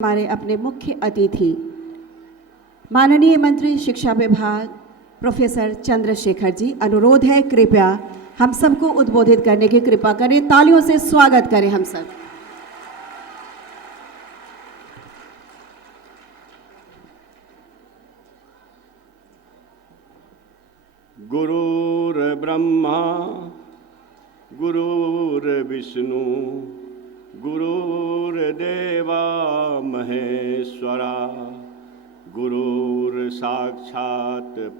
हमारे अपने मुख्य अतिथि माननीय मंत्री शिक्षा विभाग प्रोफेसर चंद्रशेखर जी, अनुरोध है कृपया हम सबको उद्बोधित करने की कृपा करें। तालियों से स्वागत करें हम सब। गुरुर्ब्रह्मा गुरुर्विष्णु गुरुर्देवा महेश्वरा गुरुर्साक्षात्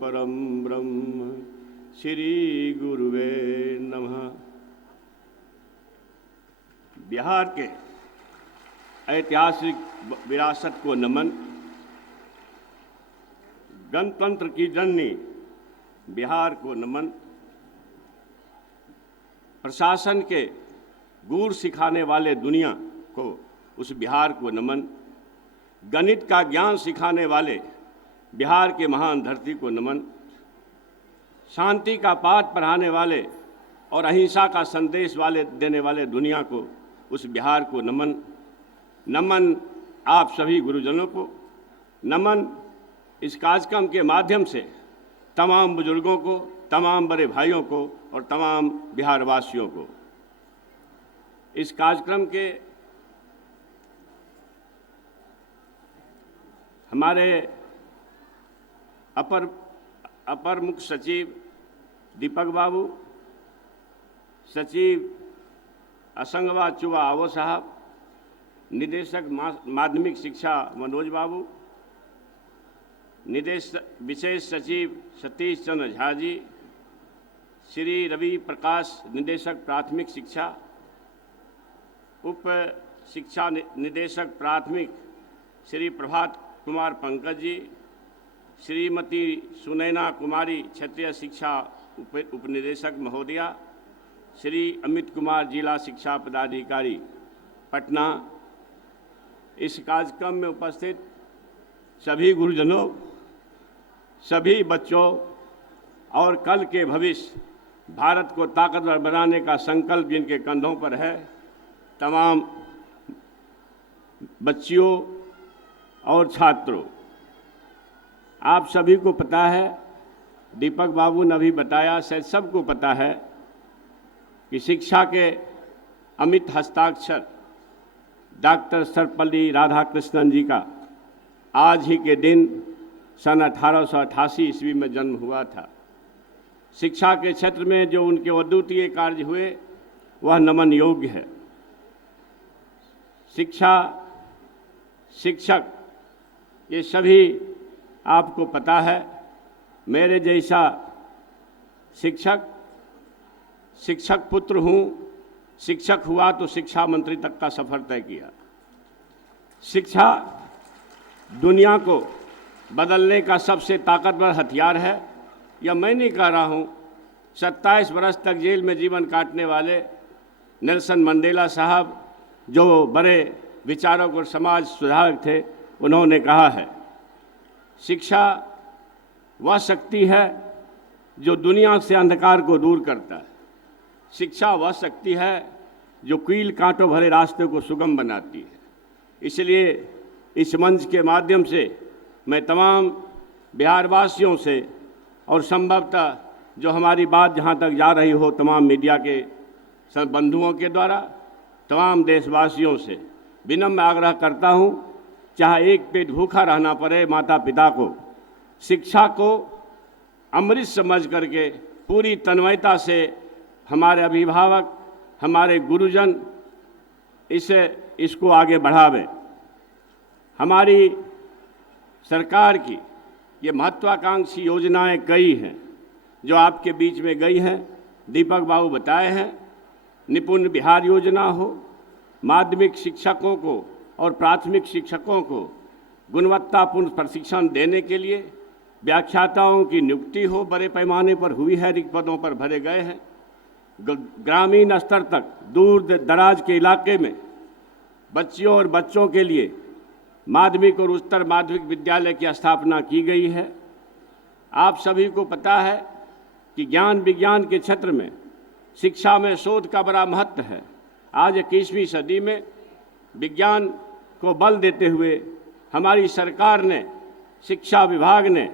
परम ब्रह्म श्री गुरुवे नमः। बिहार के ऐतिहासिक विरासत को नमन। गणतंत्र की जननी बिहार को नमन। प्रशासन के गुर सिखाने वाले दुनिया को उस बिहार को नमन। गणित का ज्ञान सिखाने वाले बिहार के महान धरती को नमन। शांति का पाठ पढ़ाने वाले और अहिंसा का संदेश देने वाले दुनिया को उस बिहार को नमन। नमन आप सभी गुरुजनों को। नमन इस कार्यक्रम के माध्यम से तमाम बुजुर्गों को, तमाम बड़े भाइयों को और तमाम बिहारवासियों को। इस कार्यक्रम के हमारे अपर मुख्य सचिव दीपक बाबू, सचिव असंगवा चुवा आवो साहब, निदेशक माध्यमिक शिक्षा मनोज बाबू, विशेष सचिव सतीश चंद्र झा जी, श्री रवि प्रकाश निदेशक प्राथमिक शिक्षा, उप शिक्षा निदेशक प्राथमिक श्री प्रभात कुमार पंकज जी, श्रीमती सुनैना कुमारी क्षेत्रीय शिक्षा उपनिदेशक महोदया, श्री अमित कुमार जिला शिक्षा पदाधिकारी पटना। इस कार्यक्रम में उपस्थित सभी गुरुजनों, सभी बच्चों और कल के भविष्य भारत को ताकतवर बनाने का संकल्प जिनके कंधों पर है, तमाम बच्चियों और छात्रों, आप सभी को पता है, दीपक बाबू ने अभी बताया, शायद सबको पता है कि शिक्षा के अमित हस्ताक्षर डॉक्टर सर्वपल्ली राधाकृष्णन जी का आज ही के दिन सन 1888 ईस्वी में जन्म हुआ था। शिक्षा के क्षेत्र में जो उनके अद्वितीय कार्य हुए वह नमन योग्य है। शिक्षा, शिक्षक, ये सभी आपको पता है। मेरे जैसा शिक्षक पुत्र हूँ। शिक्षक हुआ तो शिक्षा मंत्री तक का सफर तय किया। शिक्षा दुनिया को बदलने का सबसे ताकतवर हथियार है। यह मैं नहीं कह रहा हूँ। 27 वर्ष तक जेल में जीवन काटने वाले नेल्सन मंडेला साहब, जो बड़े विचारक और समाज सुधारक थे, उन्होंने कहा है, शिक्षा वह शक्ति है जो दुनिया से अंधकार को दूर करता है। शिक्षा वह शक्ति है जो कील कांटों भरे रास्ते को सुगम बनाती है। इसलिए इस मंच के माध्यम से मैं तमाम बिहारवासियों से और संभवतः जो हमारी बात जहाँ तक जा रही हो, तमाम मीडिया के सब बंधुओं के द्वारा तमाम देशवासियों से विनम्र आग्रह करता हूँ, चाहे एक पेट भूखा रहना पड़े, माता पिता को शिक्षा को अमृत समझ करके पूरी तन्मयता से हमारे अभिभावक, हमारे गुरुजन इसको आगे बढ़ावे। हमारी सरकार की ये महत्वाकांक्षी योजनाएं कई हैं जो आपके बीच में गई हैं, दीपक बाबू बताए हैं। निपुण बिहार योजना हो, माध्यमिक शिक्षकों को और प्राथमिक शिक्षकों को गुणवत्तापूर्ण प्रशिक्षण देने के लिए व्याख्याताओं की नियुक्ति हो, बड़े पैमाने पर हुई है, रिक्त पदों पर भरे गए हैं। ग्रामीण स्तर तक दूर दराज के इलाके में बच्चियों और बच्चों के लिए माध्यमिक और उच्चतर माध्यमिक विद्यालय की स्थापना की गई है। आप सभी को पता है कि ज्ञान विज्ञान के क्षेत्र में शिक्षा में शोध का बड़ा महत्व है। आज 21वीं सदी में विज्ञान को बल देते हुए हमारी सरकार ने, शिक्षा विभाग ने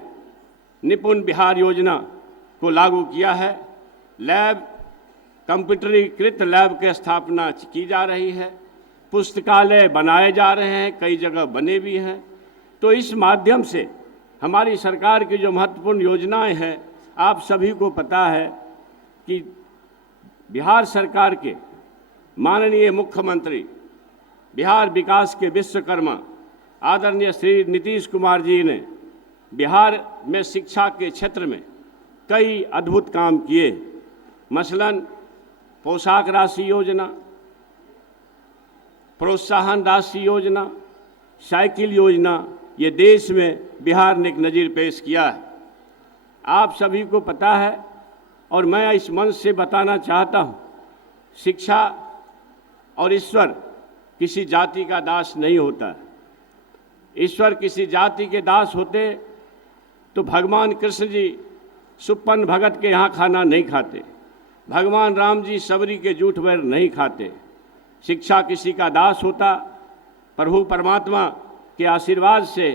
निपुण बिहार योजना को लागू किया है। लैब, कंप्यूटरीकृत लैब की स्थापना की जा रही है, पुस्तकालय बनाए जा रहे हैं, कई जगह बने भी हैं। तो इस माध्यम से हमारी सरकार की जो महत्वपूर्ण योजनाएं हैं, आप सभी को पता है कि बिहार सरकार के माननीय मुख्यमंत्री, बिहार विकास के विश्वकर्मा आदरणीय श्री नीतीश कुमार जी ने बिहार में शिक्षा के क्षेत्र में कई अद्भुत काम किए। मसलन पोशाक राशि योजना, प्रोत्साहन राशि योजना, साइकिल योजना, ये देश में बिहार ने एक नज़ीर पेश किया है। आप सभी को पता है और मैं इस मंच से बताना चाहता हूँ, शिक्षा और ईश्वर किसी जाति का दास नहीं होता है। ईश्वर किसी जाति के दास होते तो भगवान कृष्ण जी सुप्पन भगत के यहाँ खाना नहीं खाते, भगवान राम जी सबरी के जूठ बैर नहीं खाते। शिक्षा किसी का दास होता, प्रभु परमात्मा के आशीर्वाद से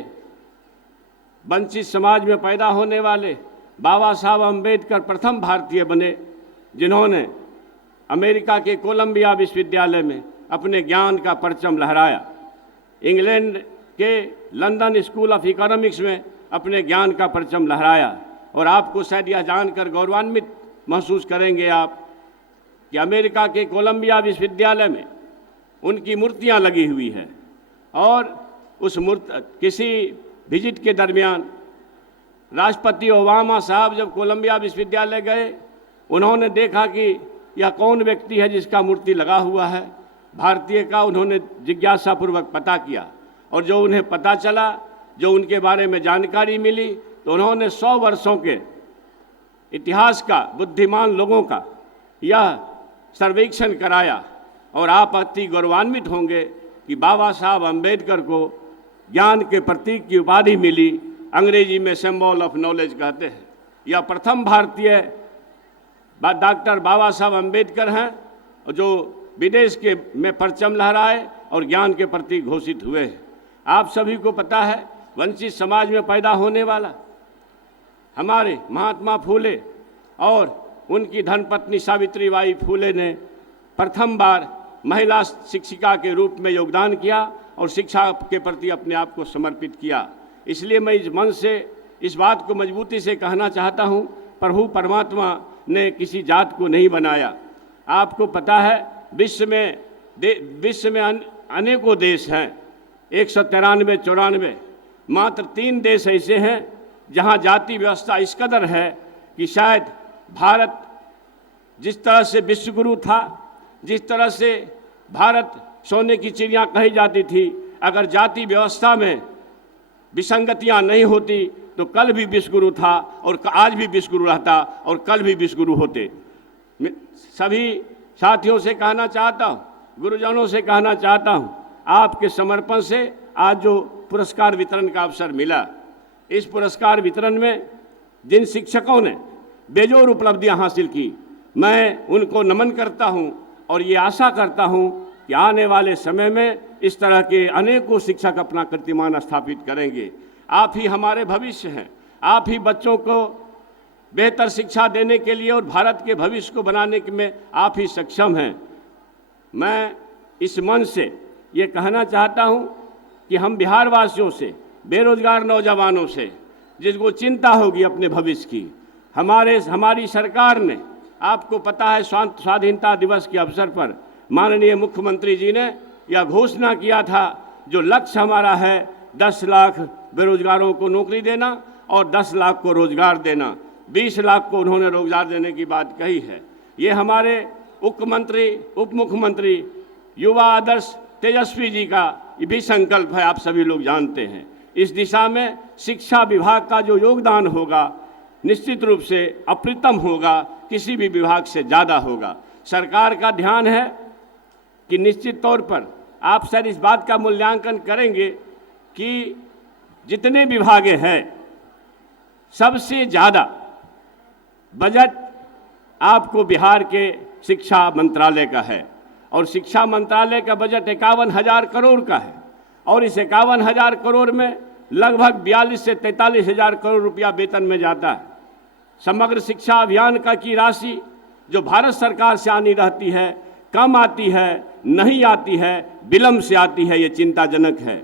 वंचित समाज में पैदा होने वाले बाबा साहब अम्बेडकर प्रथम भारतीय बने, जिन्होंने अमेरिका के कोलंबिया विश्वविद्यालय में अपने ज्ञान का परचम लहराया, इंग्लैंड के लंदन स्कूल ऑफ इकोनॉमिक्स में अपने ज्ञान का परचम लहराया। और आपको शायद यह जानकर गौरवान्वित महसूस करेंगे आप कि अमेरिका के कोलंबिया विश्वविद्यालय में उनकी मूर्तियां लगी हुई है। और उस किसी विजिट के दरमियान राष्ट्रपति ओबामा साहब जब कोलंबिया विश्वविद्यालय गए, उन्होंने देखा कि यह कौन व्यक्ति है जिसका मूर्ति लगा हुआ है। भारतीय का उन्होंने जिज्ञासापूर्वक पता किया और जो उन्हें पता चला, जो उनके बारे में जानकारी मिली, तो उन्होंने 100 वर्षों के इतिहास का, बुद्धिमान लोगों का यह सर्वेक्षण कराया। और आप अति गौरवान्वित होंगे कि बाबा साहब अम्बेडकर को ज्ञान के प्रतीक की उपाधि मिली, अंग्रेजी में सिंबल ऑफ नॉलेज कहते हैं। यह प्रथम भारतीय डॉक्टर बाबा साहब अम्बेडकर हैं जो विदेश के में परचम लहराए और ज्ञान के प्रतीक घोषित हुए हैं। आप सभी को पता है, वंचित समाज में पैदा होने वाला हमारे महात्मा फूले और उनकी धर्मपत्नी सावित्रीबाई फूले ने प्रथम बार महिला शिक्षिका के रूप में योगदान किया और शिक्षा के प्रति अपने आप को समर्पित किया। इसलिए मैं इस मन से इस बात को मजबूती से कहना चाहता हूँ, प्रभु परमात्मा ने किसी जात को नहीं बनाया। आपको पता है, विश्व में अनेकों देश हैं, 193-94, मात्र 3 देश ऐसे हैं जहां जाति व्यवस्था इस कदर है कि शायद भारत जिस तरह से विश्वगुरु था, जिस तरह से भारत सोने की चिड़िया कही जाती थी, अगर जाति व्यवस्था में विसंगतियां नहीं होती तो कल भी विश्वगुरु था और आज भी विश्वगुरु रहता और कल भी विश्वगुरु होते। सभी साथियों से कहना चाहता हूँ, गुरुजनों से कहना चाहता हूँ, आपके समर्पण से आज जो पुरस्कार वितरण का अवसर मिला, इस पुरस्कार वितरण में जिन शिक्षकों ने बेजोर उपलब्धियां हासिल की, मैं उनको नमन करता हूं और ये आशा करता हूं कि आने वाले समय में इस तरह के अनेकों शिक्षक अपना कीर्तिमान स्थापित करेंगे। आप ही हमारे भविष्य हैं, आप ही बच्चों को बेहतर शिक्षा देने के लिए और भारत के भविष्य को बनाने में आप ही सक्षम हैं। मैं इस मन से ये कहना चाहता हूं कि हम बिहार वासियों से, बेरोजगार नौजवानों से, जिसको चिंता होगी अपने भविष्य की, हमारी सरकार ने, आपको पता है, स्वाधीनता दिवस के अवसर पर माननीय मुख्यमंत्री जी ने यह घोषणा किया था, जो लक्ष्य हमारा है 10 लाख बेरोजगारों को नौकरी देना और 10 लाख को रोजगार देना, 20 लाख को उन्होंने रोजगार देने की बात कही है। ये हमारे उप मुख्यमंत्री युवा आदर्श तेजस्वी जी का भी संकल्प है, आप सभी लोग जानते हैं। इस दिशा में शिक्षा विभाग का जो योगदान होगा निश्चित रूप से अप्रतिम होगा, किसी भी विभाग से ज़्यादा होगा। सरकार का ध्यान है कि निश्चित तौर पर आप सर इस बात का मूल्यांकन करेंगे कि जितने विभागे हैं सबसे ज़्यादा बजट आपको बिहार के शिक्षा मंत्रालय का है और शिक्षा मंत्रालय का बजट 51,000 करोड़ का है। और इस 51,000 करोड़ में लगभग 42 से 43,000 करोड़ रुपया वेतन में जाता है। समग्र शिक्षा अभियान का की राशि जो भारत सरकार से आनी रहती है, कम आती है, नहीं आती है, विलंब से आती है, ये चिंताजनक है।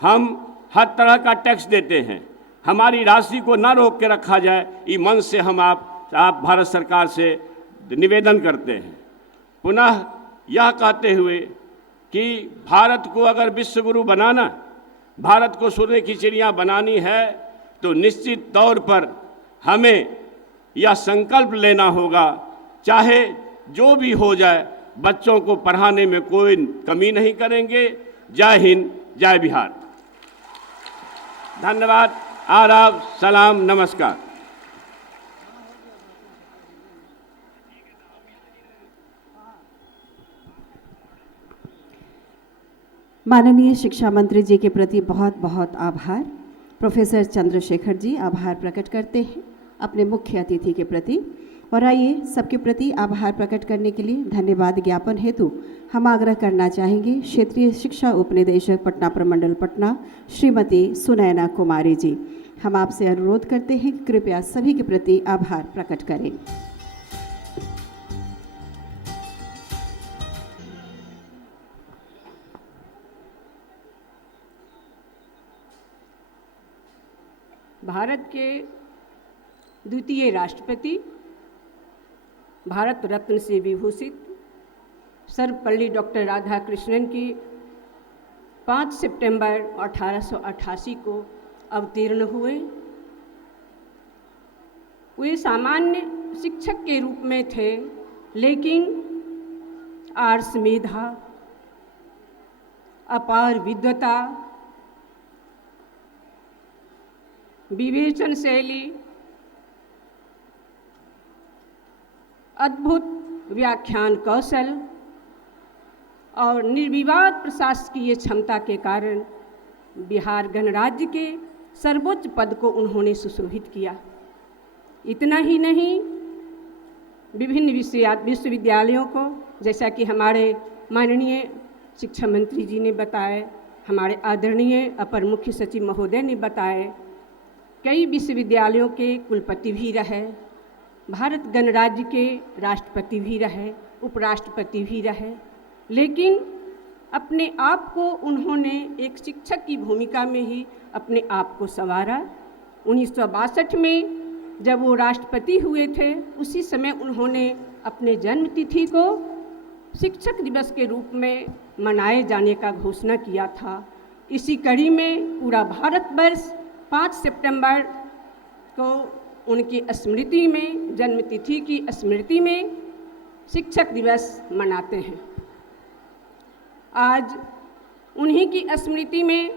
हम हर तरह का टैक्स देते हैं, हमारी राशि को न रोक के रखा जाए, इस मन से हम आप भारत सरकार से निवेदन करते हैं। पुनः यह कहते हुए कि भारत को अगर विश्व गुरु बनाना, भारत को सोने की चिड़िया बनानी है, तो निश्चित तौर पर हमें यह संकल्प लेना होगा, चाहे जो भी हो जाए, बच्चों को पढ़ाने में कोई कमी नहीं करेंगे। जय हिंद, जय बिहार। धन्यवाद, आदाब, सलाम, नमस्कार। माननीय शिक्षा मंत्री जी के प्रति बहुत बहुत आभार। प्रोफेसर चंद्रशेखर जी आभार प्रकट करते हैं अपने मुख्य अतिथि के प्रति। और आइए सबके प्रति आभार प्रकट करने के लिए धन्यवाद ज्ञापन हेतु हम आग्रह करना चाहेंगे क्षेत्रीय शिक्षा उपनिदेशक पटना प्रमंडल पटना श्रीमती सुनैना कुमारी जी। हम आपसे अनुरोध करते हैं कि कृपया सभी के प्रति आभार प्रकट करें। भारत के द्वितीय राष्ट्रपति, भारत रत्न से विभूषित सर्वपल्ली डॉक्टर राधाकृष्णन की 5 सितंबर 1888 को अवतीर्ण हुए। वे सामान्य शिक्षक के रूप में थे, लेकिन आर्ष मेधा, अपार विद्वता, विवेचन शैली, अद्भुत व्याख्यान कौशल और निर्विवाद प्रशासकीय क्षमता के कारण बिहार गणराज्य के सर्वोच्च पद को उन्होंने सुशोभित किया। इतना ही नहीं, विभिन्न विश्वविद्यालयों को, जैसा कि हमारे माननीय शिक्षा मंत्री जी ने बताए, हमारे आदरणीय अपर मुख्य सचिव महोदय ने बताए, कई विश्वविद्यालयों के कुलपति भी रहे, भारत गणराज्य के राष्ट्रपति भी रहे, उपराष्ट्रपति भी रहे, लेकिन अपने आप को उन्होंने एक शिक्षक की भूमिका में ही अपने आप को संवारा। 1962 में जब वो राष्ट्रपति हुए थे, उसी समय उन्होंने अपने जन्मतिथि को शिक्षक दिवस के रूप में मनाए जाने का घोषणा किया था। इसी कड़ी में पूरा भारतवर्ष 5 सितंबर को उनकी स्मृति में, जन्मतिथि की स्मृति में शिक्षक दिवस मनाते हैं। आज उन्हीं की स्मृति में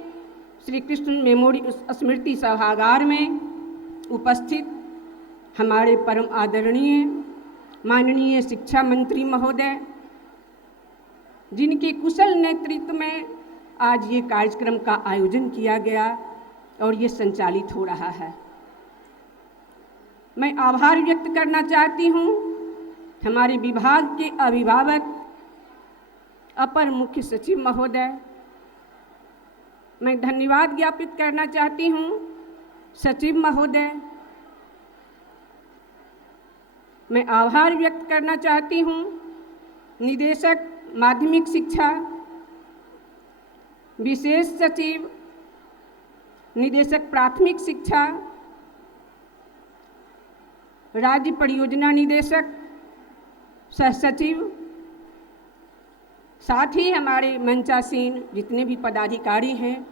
श्री कृष्ण मेमोरियल स्मृति सभागार में उपस्थित हमारे परम आदरणीय माननीय शिक्षा मंत्री महोदय, जिनके कुशल नेतृत्व में आज ये कार्यक्रम का आयोजन किया गया और ये संचालित हो रहा है। मैं आभार व्यक्त करना चाहती हूँ हमारे विभाग के अभिभावक, अपर मुख्य सचिव महोदय। मैं धन्यवाद ज्ञापित करना चाहती हूँ सचिव महोदय। मैं आभार व्यक्त करना चाहती हूँ निदेशक माध्यमिक शिक्षा, विशेष सचिव, निदेशक प्राथमिक शिक्षा, राज्य परियोजना निदेशक, सह सचिव, साथ ही हमारे मंचासीन जितने भी पदाधिकारी हैं,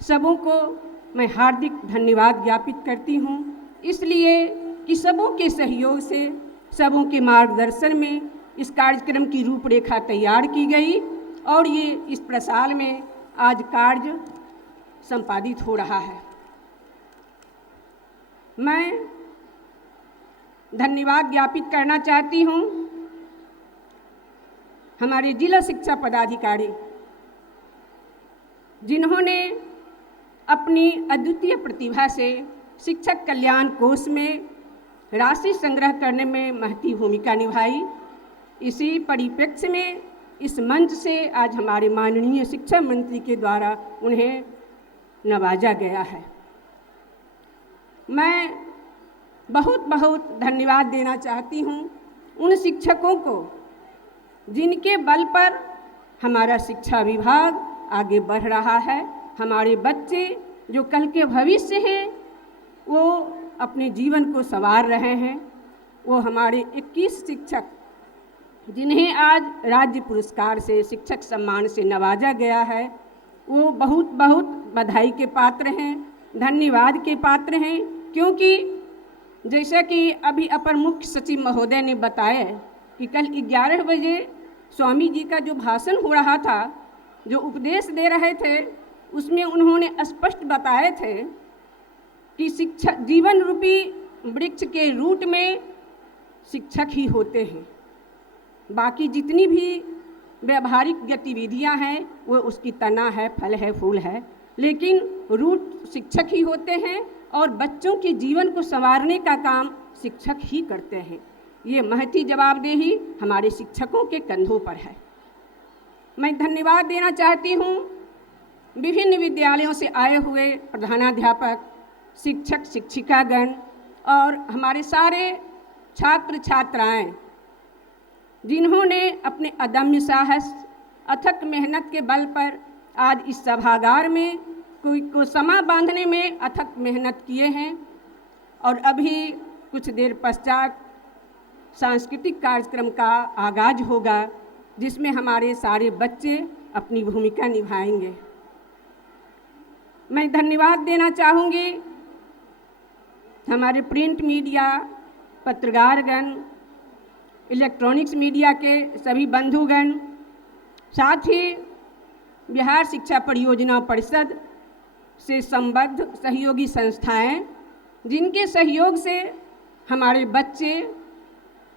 सबों को मैं हार्दिक धन्यवाद ज्ञापित करती हूँ, इसलिए कि सबों के सहयोग से, सबों के मार्गदर्शन में इस कार्यक्रम की रूपरेखा तैयार की गई और ये इस प्रसाल में आज कार्य संपादित हो रहा है। मैं धन्यवाद ज्ञापित करना चाहती हूँ हमारे जिला शिक्षा पदाधिकारी, जिन्होंने अपनी अद्वितीय प्रतिभा से शिक्षक कल्याण कोष में राशि संग्रह करने में महती भूमिका निभाई। इसी परिप्रेक्ष्य में इस मंच से आज हमारे माननीय शिक्षा मंत्री के द्वारा उन्हें नवाजा गया है। मैं बहुत बहुत धन्यवाद देना चाहती हूँ उन शिक्षकों को जिनके बल पर हमारा शिक्षा विभाग आगे बढ़ रहा है। हमारे बच्चे जो कल के भविष्य हैं वो अपने जीवन को संवार रहे हैं। वो हमारे 21 शिक्षक जिन्हें आज राज्य पुरस्कार से, शिक्षक सम्मान से नवाजा गया है, वो बहुत बहुत बधाई के पात्र हैं, धन्यवाद के पात्र हैं। क्योंकि जैसा कि अभी अपर मुख्य सचिव महोदय ने बताया कि कल 11 बजे स्वामी जी का जो भाषण हो रहा था, जो उपदेश दे रहे थे, उसमें उन्होंने स्पष्ट बताए थे कि शिक्षा जीवन रूपी वृक्ष के रूट में शिक्षक ही होते हैं। बाकी जितनी भी व्यावहारिक गतिविधियां हैं वो उसकी तना है, फल है, फूल है, लेकिन रूट शिक्षक ही होते हैं और बच्चों के जीवन को संवारने का काम शिक्षक ही करते हैं। ये महती जवाबदेही हमारे शिक्षकों के कंधों पर है। मैं धन्यवाद देना चाहती हूँ विभिन्न विद्यालयों से आए हुए प्रधानाध्यापक, शिक्षक, शिक्षिकागण और हमारे सारे छात्र छात्राएं जिन्होंने अपने अदम्य साहस, अथक मेहनत के बल पर आज इस सभागार में को समा बांधने में अथक मेहनत किए हैं। और अभी कुछ देर पश्चात सांस्कृतिक कार्यक्रम का आगाज होगा जिसमें हमारे सारे बच्चे अपनी भूमिका निभाएंगे। मैं धन्यवाद देना चाहूँगी हमारे प्रिंट मीडिया, पत्रकारगण, इलेक्ट्रॉनिक्स मीडिया के सभी बंधुगण, साथ ही बिहार शिक्षा परियोजना परिषद से संबद्ध सहयोगी संस्थाएं जिनके सहयोग से हमारे बच्चे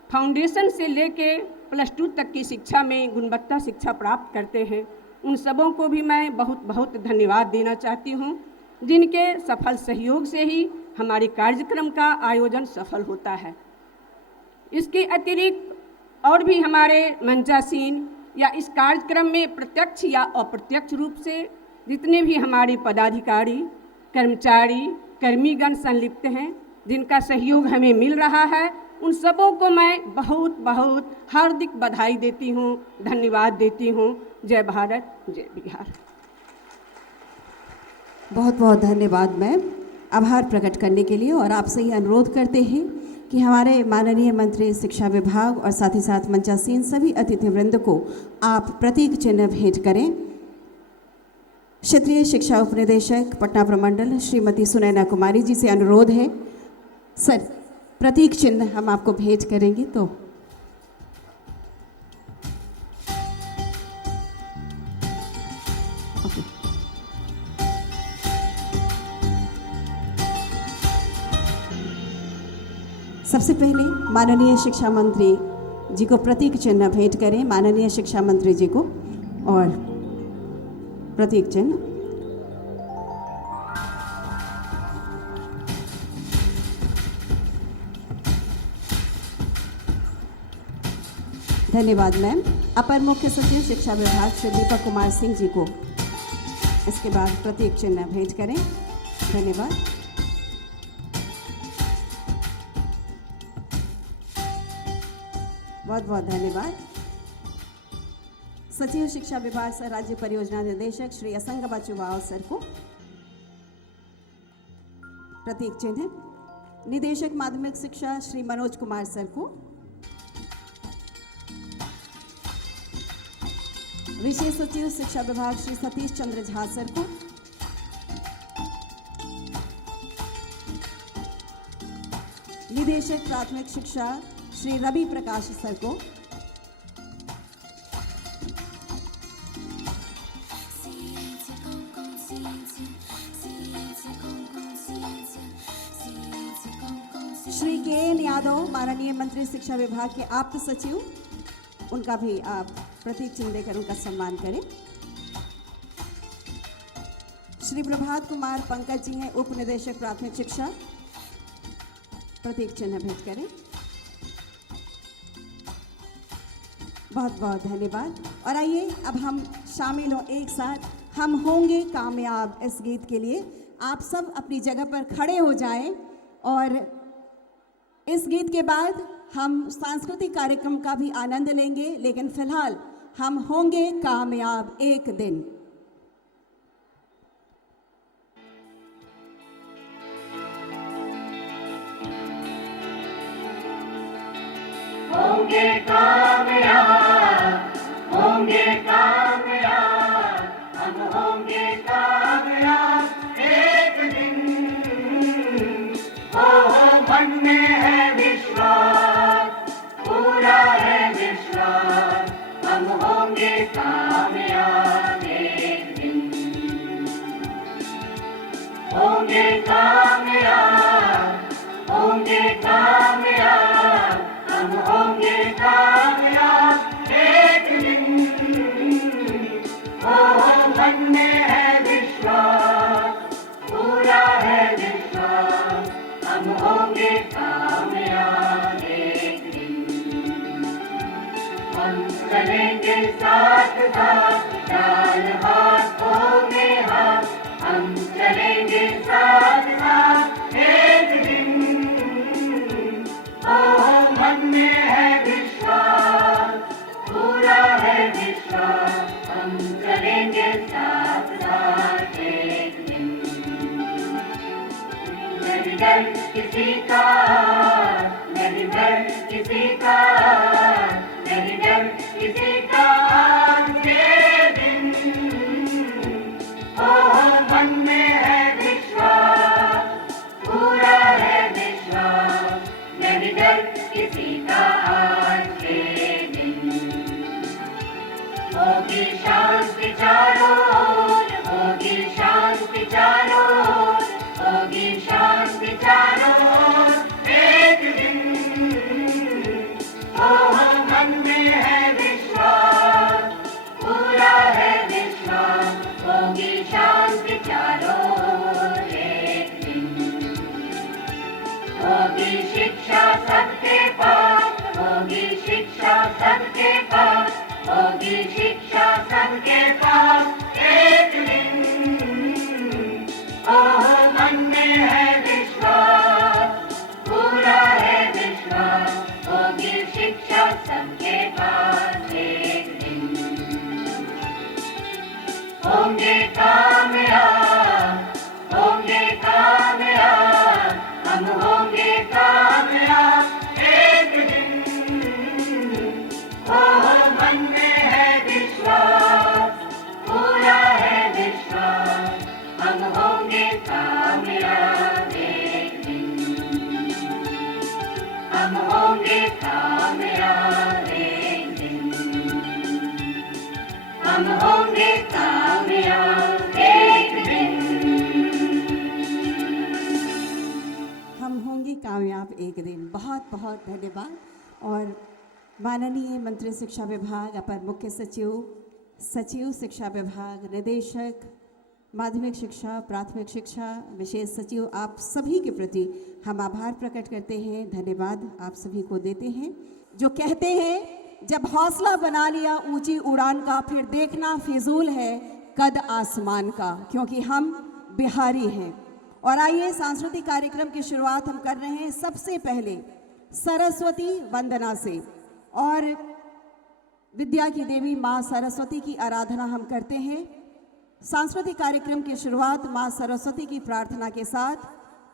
फाउंडेशन से लेके +2 तक की शिक्षा में गुणवत्ता शिक्षा प्राप्त करते हैं। उन सबों को भी मैं बहुत बहुत धन्यवाद देना चाहती हूँ जिनके सफल सहयोग से ही हमारे कार्यक्रम का आयोजन सफल होता है। इसके अतिरिक्त और भी हमारे मंचासीन या इस कार्यक्रम में प्रत्यक्ष या अप्रत्यक्ष रूप से जितने भी हमारे पदाधिकारी, कर्मचारी, कर्मीगण संलिप्त हैं, जिनका सहयोग हमें मिल रहा है, उन सबों को मैं बहुत बहुत हार्दिक बधाई देती हूँ, धन्यवाद देती हूँ। जय भारत, जय बिहार। बहुत बहुत धन्यवाद मैम, आभार प्रकट करने के लिए। और आपसे ये अनुरोध करते हैं कि हमारे माननीय मंत्री शिक्षा विभाग और साथ ही साथ मंचासीन सभी अतिथिवृंद को आप प्रतीक चिन्ह भेंट करें। क्षेत्रीय शिक्षा उपनिदेशक पटना प्रमंडल श्रीमती सुनैना कुमारी जी से अनुरोध है, सर प्रतीक चिन्ह हम आपको भेंट करेंगे। तो सबसे पहले माननीय शिक्षा मंत्री जी को प्रतीक चिन्ह भेंट करें। माननीय शिक्षा मंत्री जी को और प्रतीक चिन्ह। धन्यवाद मैम। अपर मुख्य सचिव शिक्षा विभाग श्री दीपक कुमार सिंह जी को इसके बाद प्रतीक चिन्ह भेंट करें। धन्यवाद। बहुत बहुत धन्यवाद। सचिव शिक्षा विभाग सर राज्य परियोजना निदेशक श्री असंग बचुवाओ सर को प्रतीक चिन्ह। निदेशक माध्यमिक शिक्षा श्री मनोज कुमार सर को, विशेष सचिव शिक्षा विभाग श्री सतीश चंद्र झा सर को, निदेशक प्राथमिक शिक्षा श्री रवि प्रकाश सर को, श्री के.एन. यादव माननीय मंत्री शिक्षा विभाग के आप्त सचिव, उनका भी आप प्रतीक चिन्ह देकर उनका सम्मान करें। श्री प्रभात कुमार पंकज जी हैं उप निदेशक प्राथमिक शिक्षा, प्रतीक चिन्ह भेंट करें। बहुत बहुत धन्यवाद। और आइए अब हम शामिल हों एक साथ, हम होंगे कामयाब इस गीत के लिए। आप सब अपनी जगह पर खड़े हो जाएं और इस गीत के बाद हम सांस्कृतिक कार्यक्रम का भी आनंद लेंगे, लेकिन फिलहाल हम होंगे कामयाब एक दिन। होंगे कामयाब, होंगे कामयाब, हम होंगे कामयाब एक दिन। ओ मन में है विश्वास, पूरा है विश्वास, हम होंगे कामयाब एक दिन। होंगे कामयाब, होंगे कामयाब, हम होंगे कामयाब एक दिन। ओ मन में है विश्वास, पूरा है विश्वास, हम होंगे कामयाब एक दिन। हम चलेंगे साथ साथ, चाल हाथ होंगे हाथ, हम चलेंगे साथ साथ एक दिन। ओ मन में है विश्वास, पूरा है विश्वास, हम चलेंगे साथ साथ एक दिन। नहीं डर किसी का, नहीं डर किसी का, नहीं डर किसी का आज ये दिन। ओ मन में है विश्वास, पूरा है विश्वास, नहीं डर किसी का आज ये दिन। होगी शांति चारों ओर, होगी शांति चारों ओर, होगी शांति चारों ओर एक दिन। ओ मन में है विश्वास, पूरा है विश्वास, होगी शांति चारों ओर एक दिन। होगी शिक्षा सबके पास, होगी शिक्षा सबके पास, होगी शिक्षा सबके पास एक दिन। ओ मन में है विश्वास, पूरा है विश्वास, होगी शिक्षा सबके पास एक दिन। होंगे कामयाब, होंगे कामयाब, हम होंगे कामयाब एक दिन। ओ मन में है विश्वास, पूरा है विश्वास, हम होंगे कामयाब एक दिन। हम होंगे कामयाब एक दिन, हम होंगे कामयाब एक दिन। हम होंगे कामयाब एक दिन। बहुत बहुत धन्यवाद। और माननीय मंत्री शिक्षा विभाग, अपर मुख्य सचिव, सचिव शिक्षा विभाग, निदेशक माध्यमिक शिक्षा, प्राथमिक शिक्षा, विशेष सचिव, आप सभी के प्रति हम आभार प्रकट करते हैं, धन्यवाद आप सभी को देते हैं। जो कहते हैं जब हौसला बना लिया ऊंची उड़ान का, फिर देखना फिजूल है कद आसमान का, क्योंकि हम बिहारी हैं। और आइए सांस्कृतिक कार्यक्रम की शुरुआत हम कर रहे हैं सबसे पहले सरस्वती वंदना से। और विद्या की देवी माँ सरस्वती की आराधना हम करते हैं। सांस्कृतिक कार्यक्रम की शुरुआत माँ सरस्वती की प्रार्थना के साथ।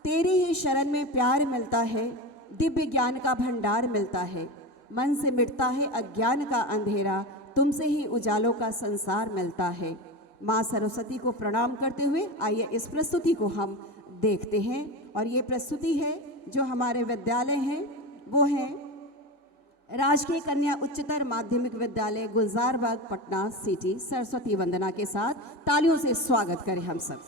तेरी ही शरण में प्यार मिलता है, दिव्य ज्ञान का भंडार मिलता है, मन से मिटता है अज्ञान का अंधेरा, तुमसे ही उजालों का संसार मिलता है। माँ सरस्वती को प्रणाम करते हुए आइए इस प्रस्तुति को हम देखते हैं। और ये प्रस्तुति है जो हमारे विद्यालय हैं, वो है राजकीय कन्या उच्चतर माध्यमिक विद्यालय गुलजारबाग पटना सिटी। सरस्वती वंदना के साथ तालियों से स्वागत करें हम सब।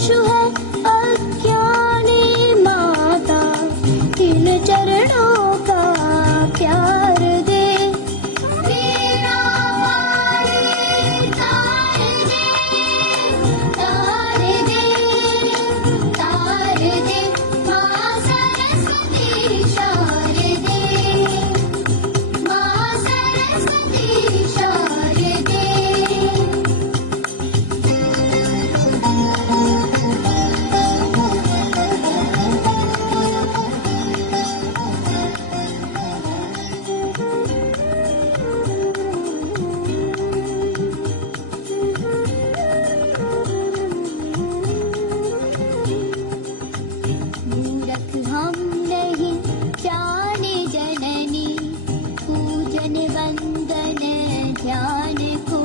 शिशु है अज्ञानी माता, इन चरणों का प्यार दे। तेरा पानी तार दे, तार दे, तार दे, माँ सरस्वती शारदे, माँ सरस्वती शारदे। मूरख हम नहीं जाने जननी, पूजन वंदन ध्यान को।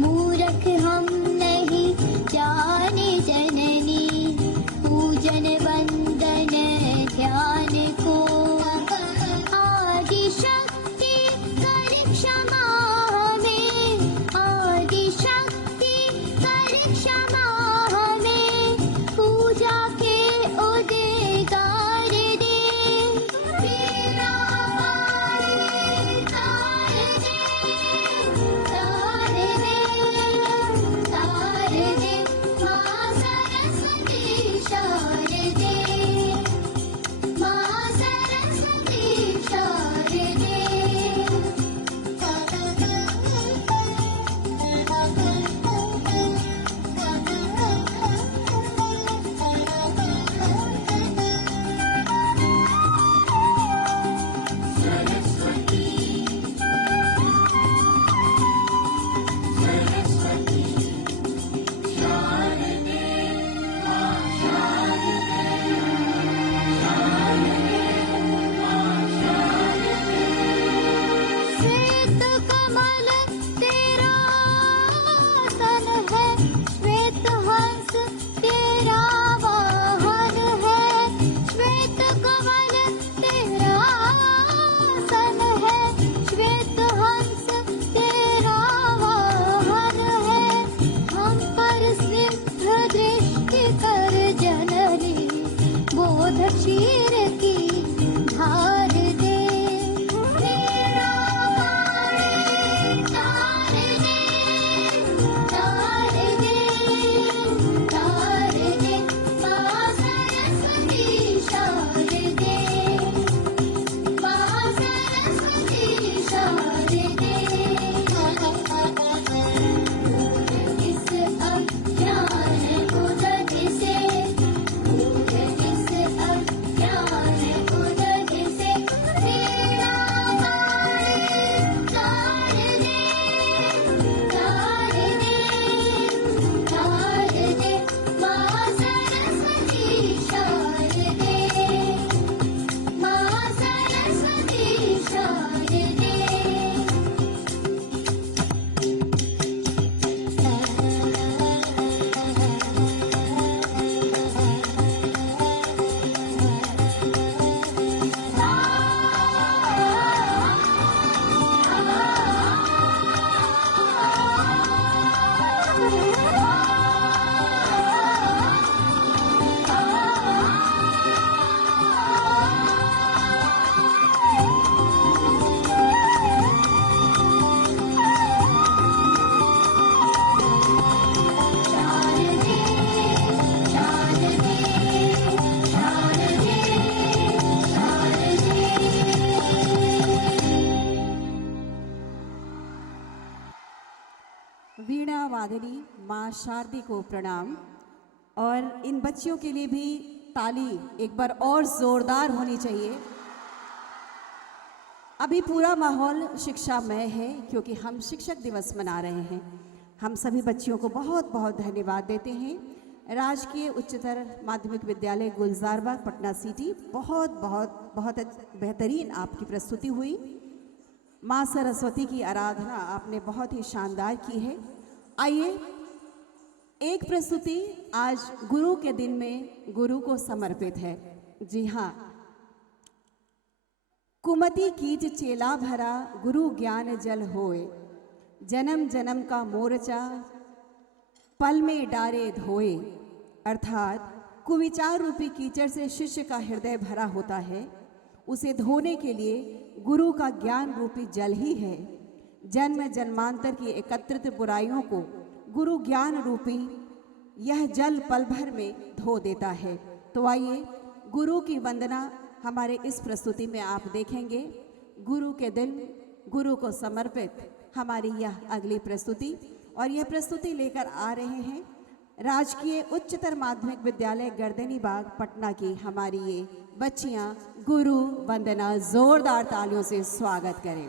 मूरख हम नहीं जाने जननी, पूजन वंदन ध्यान को। आदि शक्ति कर क्षमा हमें, आदि शक्ति कर क्षमा हमें, पूजा के उद्गार दे। तेरा पानी तार दे, तार दे, तार दे, माँ सरस्वती शारदे, माँ सरस्वती शारदे। श्वेत कमल तेरा आसन है, श्वेत हंस तेरा वाहन है। श्वेत कमल तेरा आसन है, श्वेत हंस तेरा वाहन है। हम पर सिद्ध दृष्टि कर जननी, बोध क्षीर की धार दे। तेरा पानी तार दे, तार दे, तार दे, माँ सरस्वती शारदे, माँ सरस्वती शारदे। इस अज्ञान को दग से, इस अज्ञान को दग से, तेरा पानी तार दे, तार दे, तार दे, माँ सरस्वती शारदे, माँ सरस्वती शारदे। शारदे, शारदे, शारदे, शारदे। वीणा वादनी माँ शारदी को प्रणाम। और इन बच्चियों के लिए भी ताली एक बार और जोरदार होनी चाहिए। अभी पूरा माहौल शिक्षामय है क्योंकि हम शिक्षक दिवस मना रहे हैं। हम सभी बच्चियों को बहुत बहुत धन्यवाद देते हैं। राजकीय उच्चतर माध्यमिक विद्यालय गुलजारबाग पटना सिटी, बहुत बहुत बहुत बेहतरीन आपकी प्रस्तुति हुई। माँ सरस्वती की आराधना आपने बहुत ही शानदार की है। आइए, एक प्रस्तुति आज गुरु के दिन में गुरु को समर्पित है। जी हाँ, कुमति कीज चेला भरा गुरु ज्ञान जल होए, जन्म जन्म का मोर्चा पल में डारे धोए, अर्थात कुविचार रूपी कीचड़ से शिष्य का हृदय भरा होता है, उसे धोने के लिए गुरु का ज्ञान रूपी जल ही है। जन्म जन्मांतर की एकत्रित बुराइयों को गुरु ज्ञान रूपी यह जल पल भर में धो देता है। तो आइए गुरु की वंदना हमारे इस प्रस्तुति में आप देखेंगे। गुरु के दिन गुरु को समर्पित हमारी यह अगली प्रस्तुति, और यह प्रस्तुति लेकर आ रहे हैं राजकीय उच्चतर माध्यमिक विद्यालय गर्दनी बाग पटना की हमारी ये बच्चियां। गुरु वंदना, जोरदार तालियों से स्वागत करें।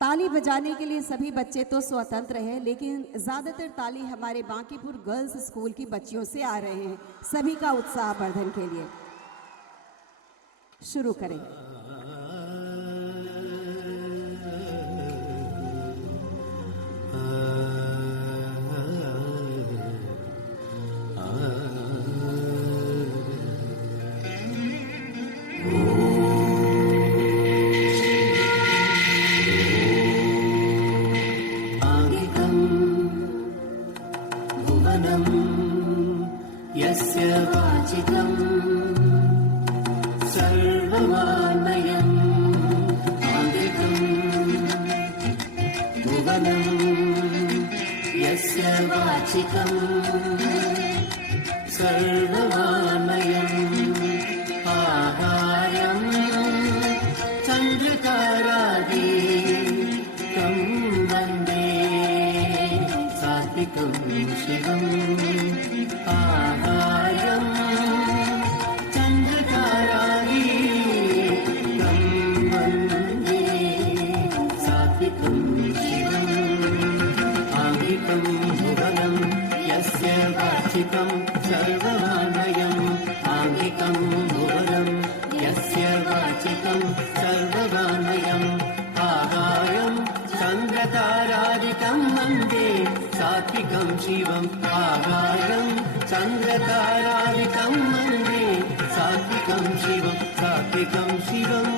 ताली बजाने के लिए सभी बच्चे तो स्वतंत्र हैं, लेकिन ज़्यादातर ताली हमारे बांकीपुर गर्ल्स स्कूल की बच्चियों से आ रहे हैं, सभी का उत्साह वर्धन के लिए। शुरू करें। यस्य वाचिकं सर्ववाङ्मयम् आदिकं भुवनं यस्य वाचिकं सर्ववाङ्मयम् आहारं चन्द्रतारादिकं वन्दे सात्विकं शिवम् आहारं चन्द्रतारादिकं वन्दे सात्विकं शिवम् आङ्गिकं भुवनं यस्य वाचिकं सर्ववाङ्मयम् आङ्गिकं भुवनं यस्य वाचिकं सर्ववाङ्मयम् आहारं चन्द्रतारादिकं वन्दे सात्विकं शिवम् आहारं चन्द्रतारादिकं वन्दे सात्विकं शिवम् सात्विकं शिवम्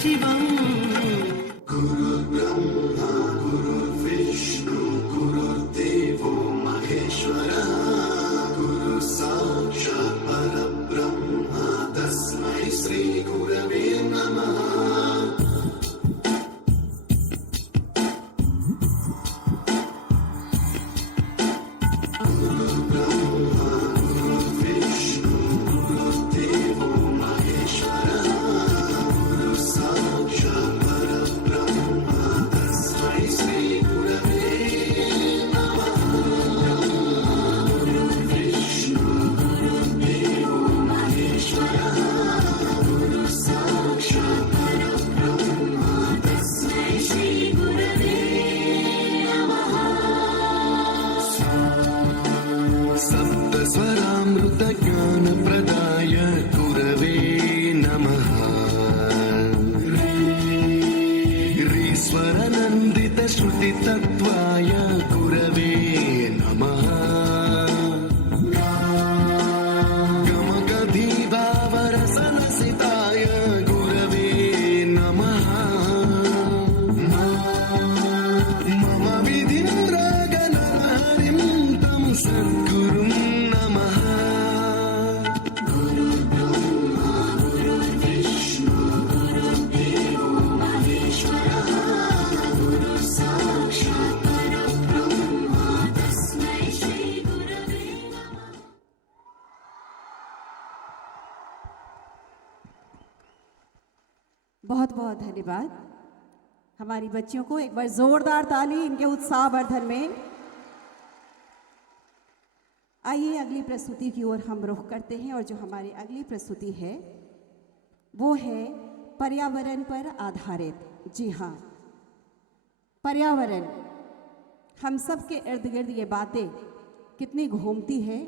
शिवम्। गुरुर्ब्रह्मा गुरुर्विष्णु गुरुर्देवो महेश्वरः गुरु साक्षात् परब्रह्म तस्मै श्री गुरवे नमः। ज्ञानप्रदाय गुरवे नमः। ईश्वरनन्दितश्रुतितत्त्वाय गुरवे नमः। गमगधीभावरसनसिताय गुरवे नमः। मम विधिं रागनरहरिं तं सद्गुरुं नमः। बहुत बहुत धन्यवाद हमारी बच्चियों को। एक बार जोरदार ताली इनके उत्साह वर्धन में। आइए अगली प्रस्तुति की ओर हम रुख करते हैं, और जो हमारी अगली प्रस्तुति है वो है पर्यावरण पर आधारित। जी हाँ, पर्यावरण, हम सब के इर्द गिर्द ये बातें कितनी घूमती है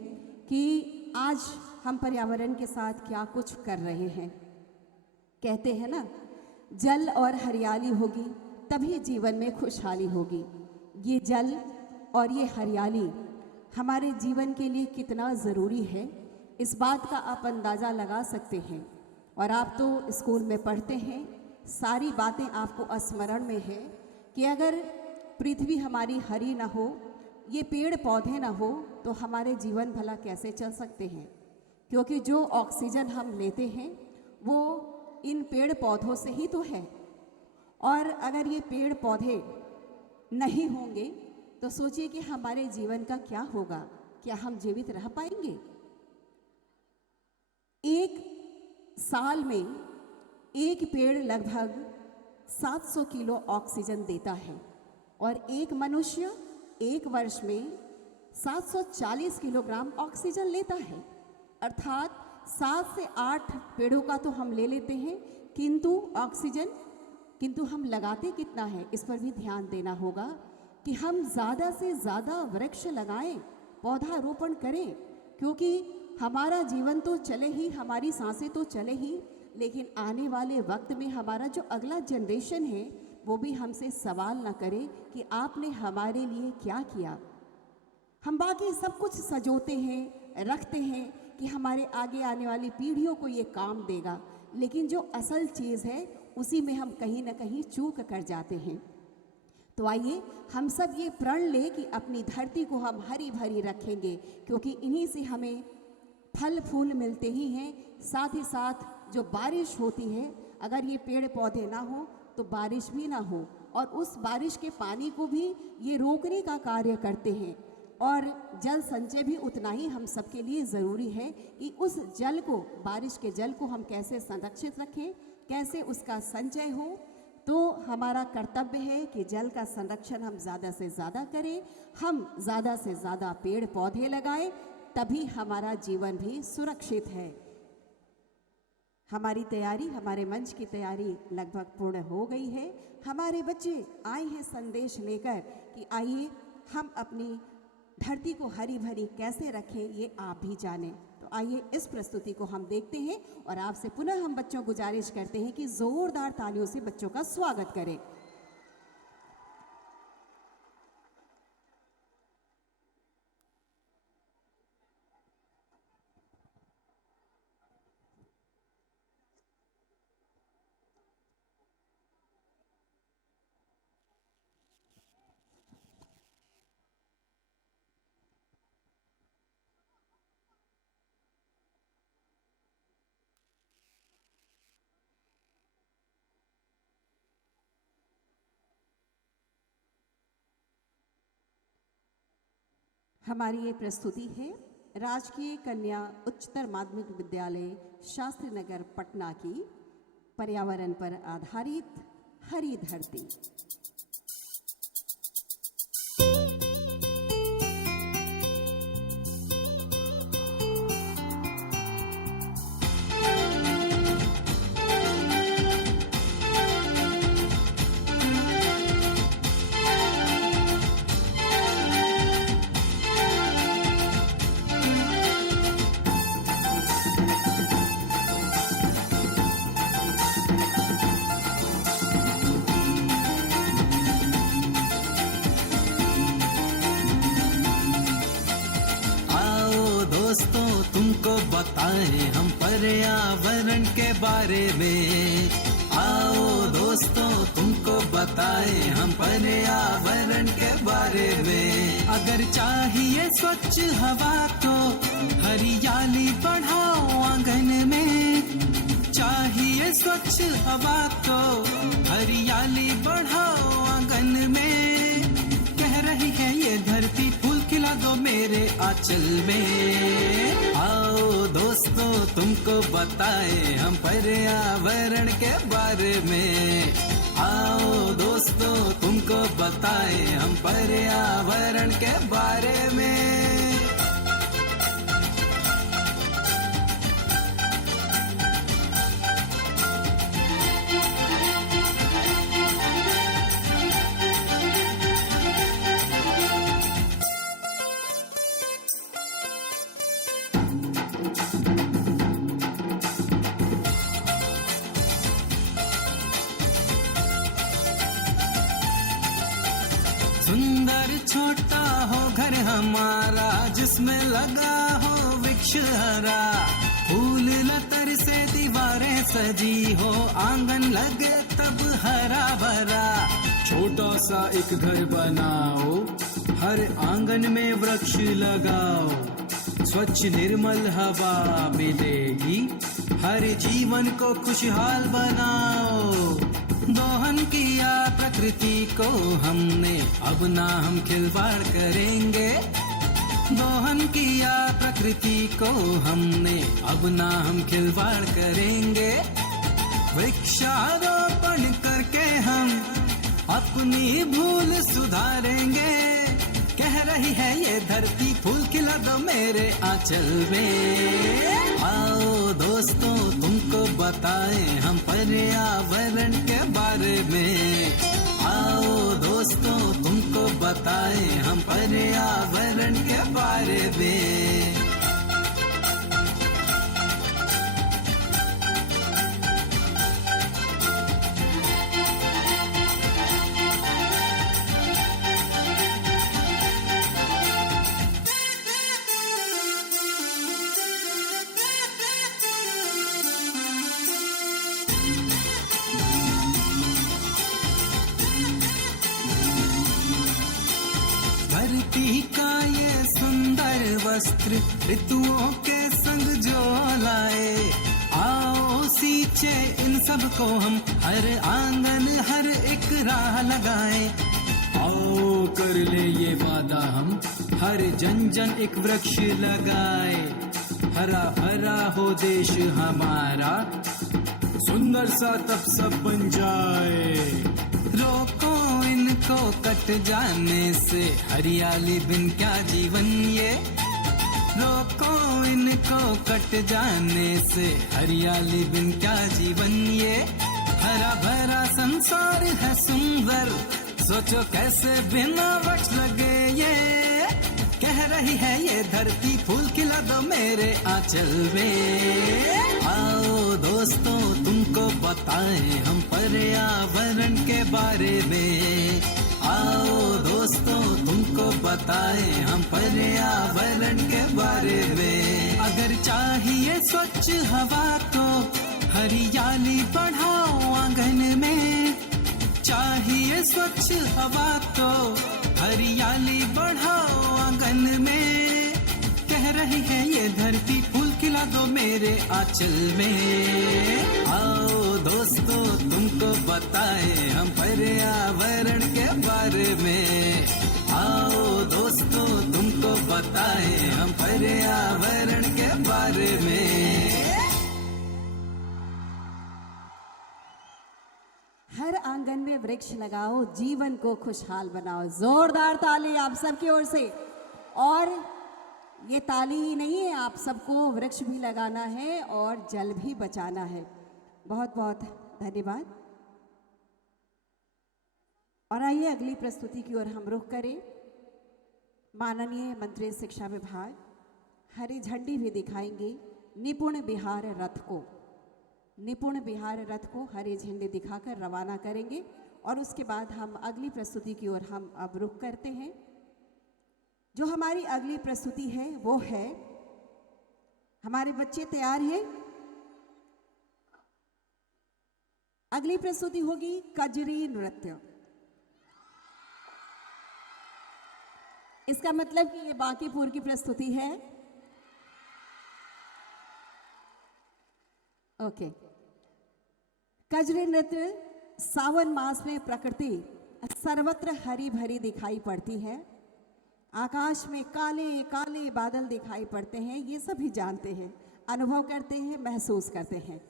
कि आज हम पर्यावरण के साथ क्या कुछ कर रहे हैं। कहते हैं ना, जल और हरियाली होगी तभी जीवन में खुशहाली होगी। ये जल और ये हरियाली हमारे जीवन के लिए कितना ज़रूरी है, इस बात का आप अंदाज़ा लगा सकते हैं। और आप तो स्कूल में पढ़ते हैं, सारी बातें आपको स्मरण में है कि अगर पृथ्वी हमारी हरी ना हो, ये पेड़ पौधे ना हो, तो हमारे जीवन भला कैसे चल सकते हैं। क्योंकि जो ऑक्सीजन हम लेते हैं वो इन पेड़ पौधों से ही तो है। और अगर ये पेड़ पौधे नहीं होंगे तो सोचिए कि हमारे जीवन का क्या होगा, क्या हम जीवित रह पाएंगे। एक साल में एक पेड़ लगभग 700 किलो ऑक्सीजन देता है और एक मनुष्य एक वर्ष में 740 किलोग्राम ऑक्सीजन लेता है। अर्थात 7 से 8 पेड़ों का तो हम ले लेते हैं, किंतु हम लगाते कितना है, इस पर भी ध्यान देना होगा कि हम ज़्यादा से ज़्यादा वृक्ष लगाएं, पौधारोपण करें। क्योंकि हमारा जीवन तो चले ही, हमारी सांसें तो चले ही, लेकिन आने वाले वक्त में हमारा जो अगला जनरेशन है वो भी हमसे सवाल ना करे कि आपने हमारे लिए क्या किया। हम बाकी सब कुछ सजोते हैं, रखते हैं कि हमारे आगे आने वाली पीढ़ियों को ये काम देगा, लेकिन जो असल चीज़ है उसी में हम कहीं ना कहीं चूक कर जाते हैं। तो आइए हम सब ये प्रण ले कि अपनी धरती को हम हरी भरी रखेंगे, क्योंकि इन्हीं से हमें फल फूल मिलते ही हैं। साथ ही साथ जो बारिश होती है, अगर ये पेड़ पौधे ना हो तो बारिश भी ना हो, और उस बारिश के पानी को भी ये रोकने का कार्य करते हैं। और जल संचय भी उतना ही हम सबके लिए ज़रूरी है कि उस जल को, बारिश के जल को हम कैसे संरक्षित रखें, कैसे उसका संचय हो। तो हमारा कर्तव्य है कि जल का संरक्षण हम ज़्यादा से ज़्यादा करें, हम ज़्यादा से ज़्यादा पेड़ पौधे लगाएं, तभी हमारा जीवन भी सुरक्षित है। हमारी तैयारी, हमारे मंच की तैयारी लगभग पूर्ण हो गई है। हमारे बच्चे आए हैं संदेश लेकर कि आइए हम अपनी धरती को हरी भरी कैसे रखें, ये आप भी जानें। तो आइए इस प्रस्तुति को हम देखते हैं और आपसे पुनः हम बच्चों गुजारिश करते हैं कि जोरदार तालियों से बच्चों का स्वागत करें। हमारी ये प्रस्तुति है राजकीय कन्या उच्चतर माध्यमिक विद्यालय शास्त्री नगर पटना की पर्यावरण पर आधारित हरी धरती। दोस्तों तुमको बताएं हम पर्यावरण के बारे में। आओ दोस्तों तुमको बताएं हम पर्यावरण के बारे में। अगर चाहिए स्वच्छ हवा तो हरियाली बढ़ाओ आंगन में। चाहिए स्वच्छ हवा तो हरियाली बढ़ाओ आंगन में। कह रही है ये धरती फूल खिला दो मेरे आंचल में। आओ दोस्तों तुमको बताएं हम पर्यावरण के बारे में। आओ दोस्तों तुमको बताएं हम पर्यावरण के बारे में। सुंदर छोटा हो घर हमारा जिसमें लगा हो वृक्ष हरा। फूल लतर से दीवारें सजी हो आंगन लगे तब हरा भरा। छोटा सा एक घर बनाओ, हर आंगन में वृक्ष लगाओ, स्वच्छ निर्मल हवा मिलेगी, हर जीवन को खुशहाल बनाओ। दोहन किया प्रकृति को हमने, अब ना हम खिलवाड़ करेंगे। दोहन किया प्रकृति को हमने, अब ना हम खिलवाड़ करेंगे। वृक्षारोपण करके हम अपनी भूल सुधारेंगे। कह रही है ये धरती फूल खिला दो मेरे आंचल में। आओ दोस्तों तुमको बताएं हम पर्यावरण के बारे में। आओ दोस्तों तुमको बताएं हम पर्यावरण के बारे में। धरती का ये सुंदर वस्त्र ऋतुओं के संग जो लाए। आओ सींचे इन सब को हम, हर आंगन हर एक राह लगाए। आओ कर ले ये वादा हम, हर जन जन एक वृक्ष लगाए। हरा भरा हो देश हमारा, सुंदर सा तब सब बन जाए। रोको इनको कट जाने से, हरियाली बिन क्या जीवन ये। रोको इनको कट जाने से, हरियाली बिन क्या जीवन ये। हरा भरा संसार है सुंदर, सोचो कैसे बिना वृक्ष लगे ये। कह रही है ये धरती फूल खिला दो मेरे आंचल में। आओ दोस्तों तुमको बताएं हम पर्यावरण के बारे में। आओ दोस्तों तुमको बताएं हम पर्यावरण के बारे में। अगर चाहिए स्वच्छ हवा तो हरियाली बढ़ाओ आंगन में। चाहिए स्वच्छ हवा तो हरियाली बढ़ाओ आंगन में। कह रही है ये धरती फूल खिला दो मेरे आंचल में। आओ दोस्तों तुमको बताएं हम पर्यावरण के बारे में। आओ दोस्तों तुमको बताएं हम पर्यावरण के बारे में। हर आंगन में वृक्ष लगाओ, जीवन को खुशहाल बनाओ। जोरदार ताली आप सबकी ओर से। और ये ताली ही नहीं है, आप सबको वृक्ष भी लगाना है और जल भी बचाना है। बहुत बहुत धन्यवाद। और आइए अगली प्रस्तुति की ओर हम रुख करें। माननीय मंत्री शिक्षा विभाग हरी झंडी भी दिखाएंगे निपुण बिहार रथ को। निपुण बिहार रथ को हरी झंडी दिखाकर रवाना करेंगे। और उसके बाद हम अगली प्रस्तुति की ओर हम अब रुख करते हैं। जो हमारी अगली प्रस्तुति है वो है, हमारे बच्चे तैयार हैं? अगली प्रस्तुति होगी कजरी नृत्य। इसका मतलब कि ये बांकीपुर की प्रस्तुति है। ओके। कजरी नृत्य सावन मास में प्रकृति सर्वत्र हरी भरी दिखाई पड़ती है। आकाश में काले काले बादल दिखाई पड़ते हैं, ये सभी जानते हैं, अनुभव करते हैं, महसूस करते हैं।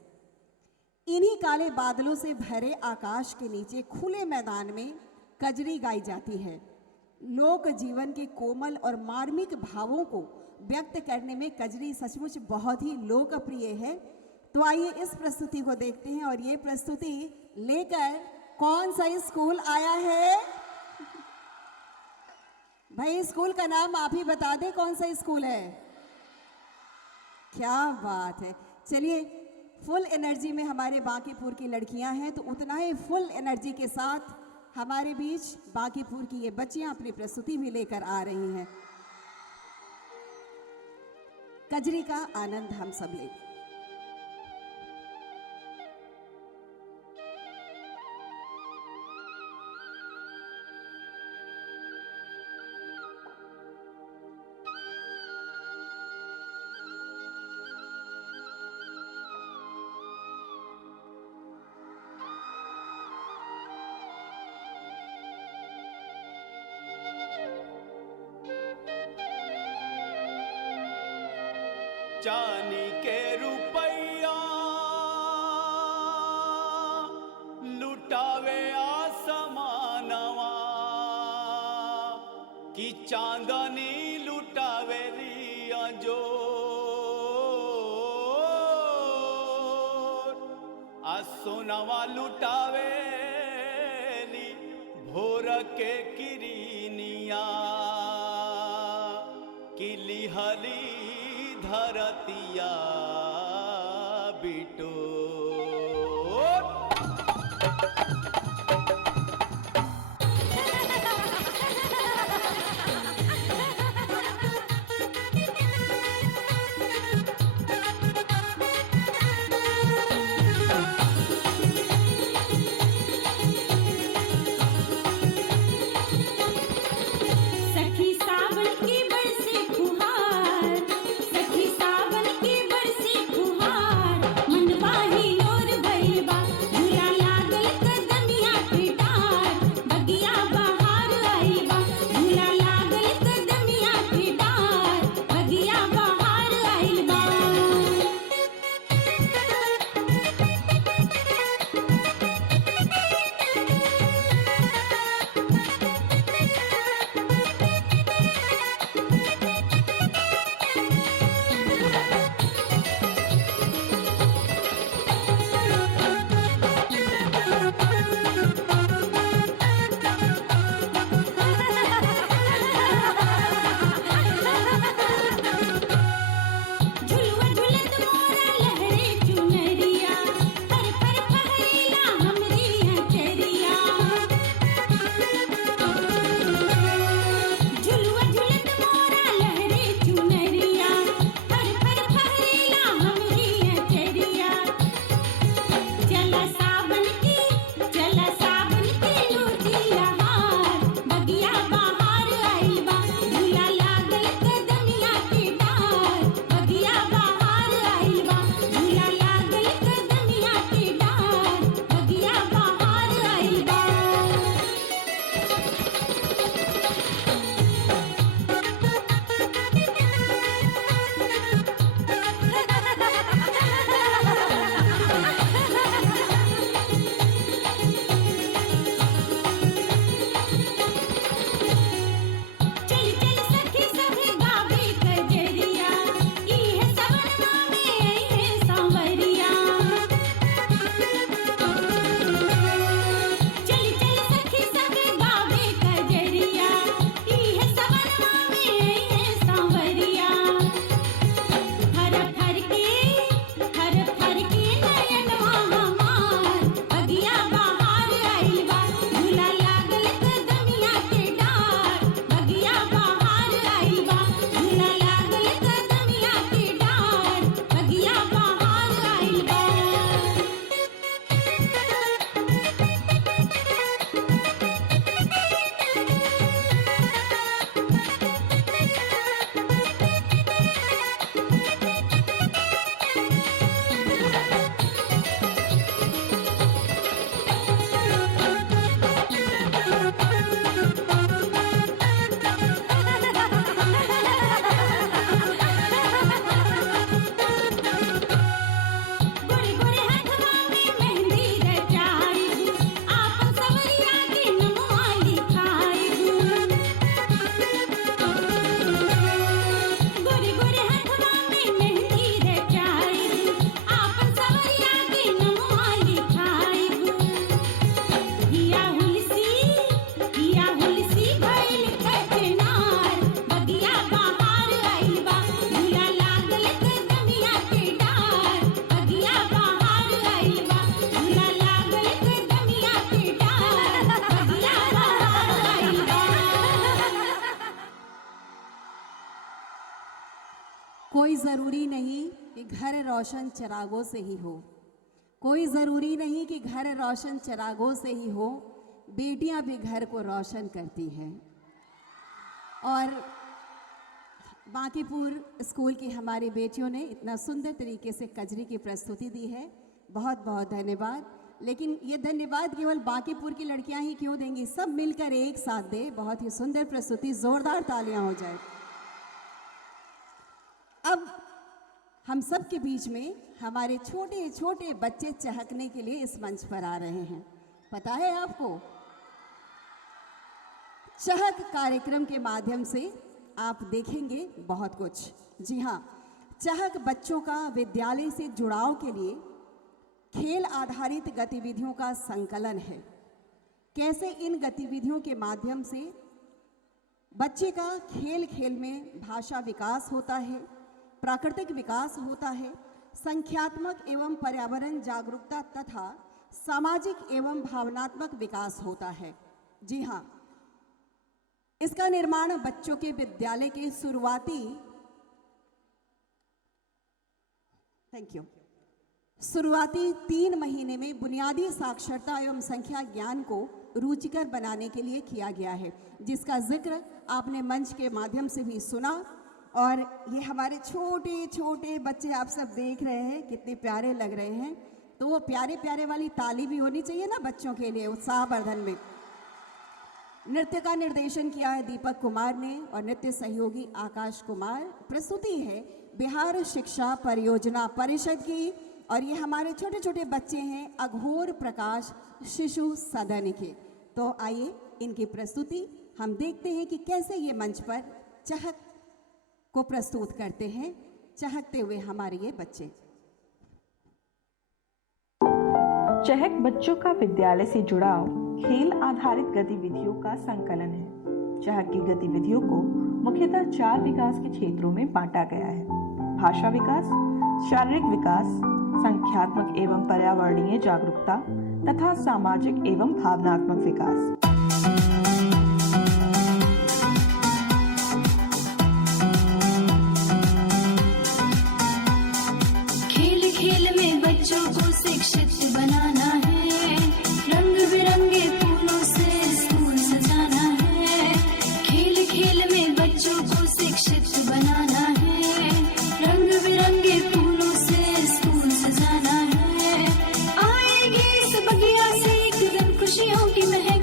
इन्हीं काले बादलों से भरे आकाश के नीचे खुले मैदान में कजरी गाई जाती है। लोक जीवन के कोमल और मार्मिक भावों को व्यक्त करने में कजरी सचमुच बहुत ही लोकप्रिय है। तो आइए इस प्रस्तुति को देखते हैं। और ये प्रस्तुति लेकर कौन सा स्कूल आया है? भाई स्कूल का नाम आप ही बता दें, कौन सा स्कूल है? क्या बात है। चलिए, फुल एनर्जी में हमारे बांकीपुर की लड़कियां हैं, तो उतना ही फुल एनर्जी के साथ हमारे बीच बांकीपुर की ये बच्चियां अपनी प्रस्तुति भी लेकर आ रही हैं। कजरी का आनंद हम सब ले। चानी के रुपैया लुटावे आसमानवा कि चांदनी लुटावे रिया जो आ सोनवा लुटावे ली भोर के किरीनिया कि लिहली धरतिया बिटो सखी सावन की बरसी फुहार, सखी सावन की बरसी फुहार, मनवाही लोर भइलबा, झूला लागल कदमिया पे डार, बगिया बहार आइलबा, झूला लागल कदमिया पे डार, बगिया बहार आइलबा। झुलवा झुलत मोरा लहरे चुनरिया, पर पर फहरीला हमरी हचरिया। झुलवा झुलत मोरा लहरे चुनरिया, पर पर फहरीला हमरी हचरिया। चला सावन की लूटिया हार, बगिया बहार आइलबा, झूला लागल कदमिया के डार, बगिया बहार आइलबा, झूला लागल कदमिया के डार, बगिया बहार आइलबा। चल चल सखी सभी गावे कजरिया, ई है सवनवा में आई है सांवरिया। चल चल सखी सभी गावे कजरिया, ई है सवनवा में आई है सांवरिया। हर हर के नयनवा हमार, बगिया बहार आइलबा, झूला लागल कदमिया के डार, बगिया बहार आइलबा, झूला लागल कदमिया के डार, बगिया बहार आइलबा। गोरे गोरे हथवा में मेहंदी रचाइबू, आपन सवरिया के नमवा लिखाइबू। गोरे गोरे हथवा में मेहंदी रचाइबू, आपन सवरिया के नमवा लिखाइबू। हिया हुलसी भइल कचनार, बगिया बहार आइलबा, झूला लागल कदमिया के डार, बगिया बहार आइलबा, झूला लागल कदमिया के डार, बगिया बहार आइलबा। कोई ज़रूरी नहीं कि घर रोशन चिरागों से ही हो, कोई ज़रूरी नहीं कि घर रोशन चिरागों से ही हो, बेटियां भी घर को रोशन करती हैं। और बांकीपुर स्कूल की हमारी बेटियों ने इतना सुंदर तरीके से कजरी की प्रस्तुति दी है, बहुत बहुत धन्यवाद। लेकिन ये धन्यवाद केवल बांकीपुर की लड़कियां ही क्यों देंगी, सब मिलकर एक साथ दे। बहुत ही सुंदर प्रस्तुति, जोरदार तालियां हो जाए। अब हम सब के बीच में हमारे छोटे छोटे बच्चे चहकने के लिए इस मंच पर आ रहे हैं। पता है आपको, चहक कार्यक्रम के माध्यम से आप देखेंगे बहुत कुछ। जी हाँ, चहक बच्चों का विद्यालय से जुड़ाव के लिए खेल आधारित गतिविधियों का संकलन है। कैसे इन गतिविधियों के माध्यम से बच्चे का खेल खेल में भाषा विकास होता है, प्राकृतिक विकास होता है, संख्यात्मक एवं पर्यावरण जागरूकता तथा सामाजिक एवं भावनात्मक विकास होता है। जी हाँ, इसका निर्माण बच्चों के विद्यालय के शुरुआती 3 महीने में बुनियादी साक्षरता एवं संख्या ज्ञान को रुचिकर बनाने के लिए किया गया है, जिसका जिक्र आपने मंच के माध्यम से भी सुना। और ये हमारे छोटे छोटे बच्चे आप सब देख रहे हैं, कितने प्यारे लग रहे हैं। तो वो प्यारे प्यारे वाली ताली भी होनी चाहिए ना बच्चों के लिए, उत्साहवर्धन में। नृत्य का निर्देशन किया है दीपक कुमार ने और नृत्य सहयोगी आकाश कुमार। प्रस्तुति है बिहार शिक्षा परियोजना परिषद की, और ये हमारे छोटे छोटे बच्चे हैं अघोर प्रकाश शिशु सदन के। तो आइए इनकी प्रस्तुति हम देखते हैं कि कैसे ये मंच पर चहक को प्रस्तुत करते हैं, चहकते हुए हमारे ये बच्चे। चहक बच्चों का विद्यालय से जुड़ाव खेल आधारित गतिविधियों का संकलन है। चहक की गतिविधियों को मुख्यतः 4 विकास के क्षेत्रों में बांटा गया है: भाषा विकास, शारीरिक विकास, संख्यात्मक एवं पर्यावरणीय जागरूकता तथा सामाजिक एवं भावनात्मक विकास। खेल खेल में बच्चों को शिक्षित बनाना है, रंग बिरंगे फूलों से स्कूल सजाना है। खेल खेल में बच्चों को शिक्षित बनाना है, रंग बिरंगे फूलों से स्कूल सजाना है। आएगी इस बगिया से एक दिन खुशियों की महक,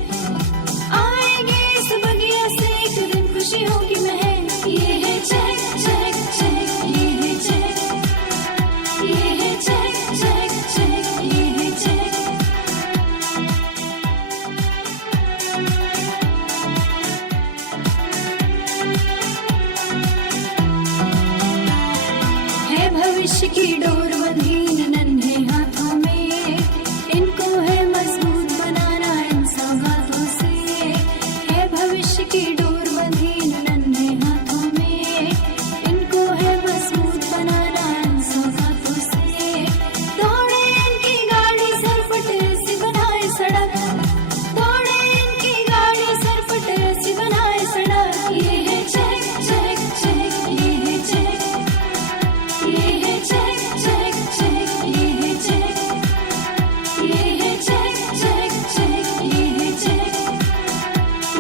आएगी इस बगिया से एक दिन खुशियों की महक। ये है चहक चहक चहक, ये है चहक, ये है चहक चहक चहक, ये है चहक। है भविष्य की डोर बंधी नन्हे हाथों में, इनको है मजबूत बनाना इन सौगातों से। है भविष्य की डोर बंधी नन्हे हाथों में, इनको है मजबूत बनाना इन सौगातों से। दौड़े इनकी गाड़ी सरपट ऐसी बनाए सड़क, दौड़े इनकी गाड़ी सरपट ऐसी बनाए सड़क। ये है चहक चहक चहक, ये है चहक, ये है चहक चहक चहक, ये है चहक, ये है चहक चहक चहक, ये है चहक,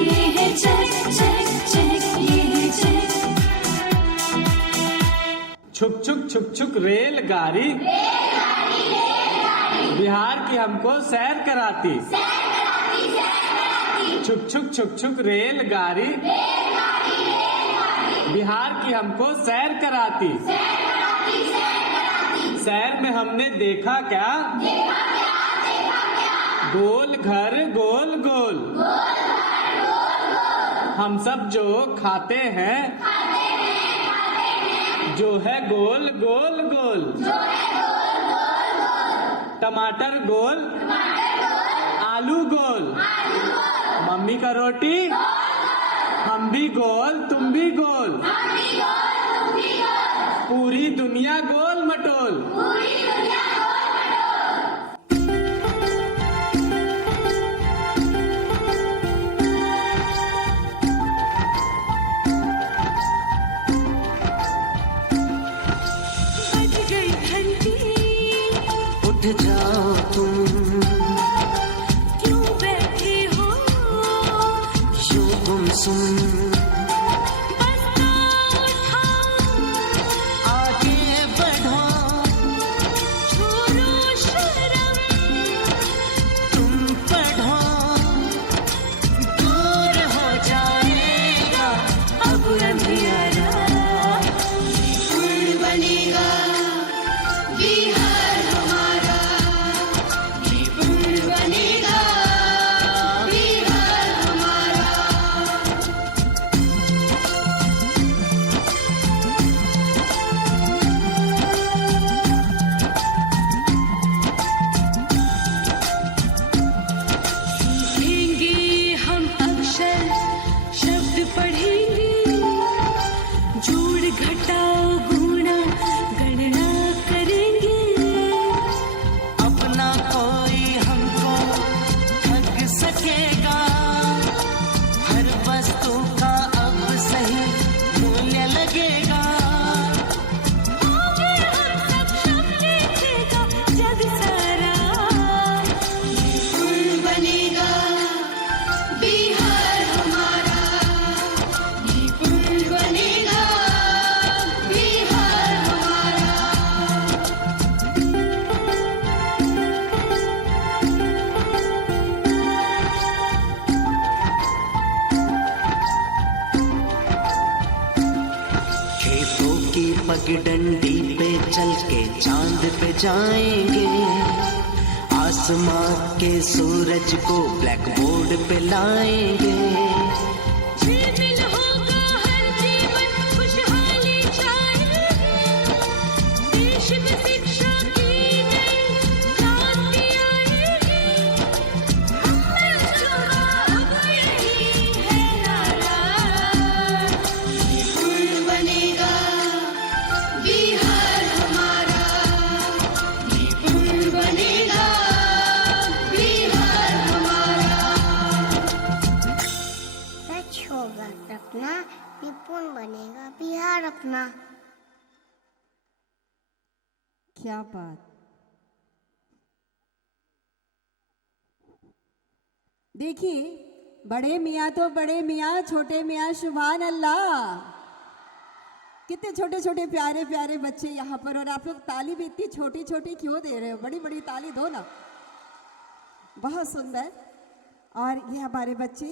ये है चहक चहक चहक, ये है चहक। छुक छुक छुक छुक रेलगाड़ी बिहार की हमको सैर कराती। छुक छुक छुक छुक रेलगाड़ी बिहार की हमको सैर कराती। सैर में हमने देखा क्या? गोल घर गोल गोल, हम सब जो खाते हैं जो है गोल गोल गोल। टमाटर गोल, आलू गोल, मम्मी का रोटी, हम भी गोल तुम भी गोल, पूरी दुनिया गोल मटोल। बज गई घंटी, उठ जाओ तुम, क्यों बैठे हो यूं गुमसुम, बस ना उठाओ, आगे बढ़ो, छोड़ो पगडंडी पे चल के चांद पे जाएंगे, आसमां के सूरज को ब्लैक बोर्ड पे लाएंगे। अपना निपुण बनेगा बिहार अपना। क्या बात। देखिए, बड़े मियाँ तो बड़े मियाँ, छोटे मियाँ सुभान अल्लाह। कितने छोटे छोटे प्यारे प्यारे बच्चे यहाँ पर, और आप लोग ताली भी इतनी छोटी छोटी क्यों दे रहे हो? बड़ी बड़ी ताली दो ना। बहुत सुंदर। और ये हमारे बच्चे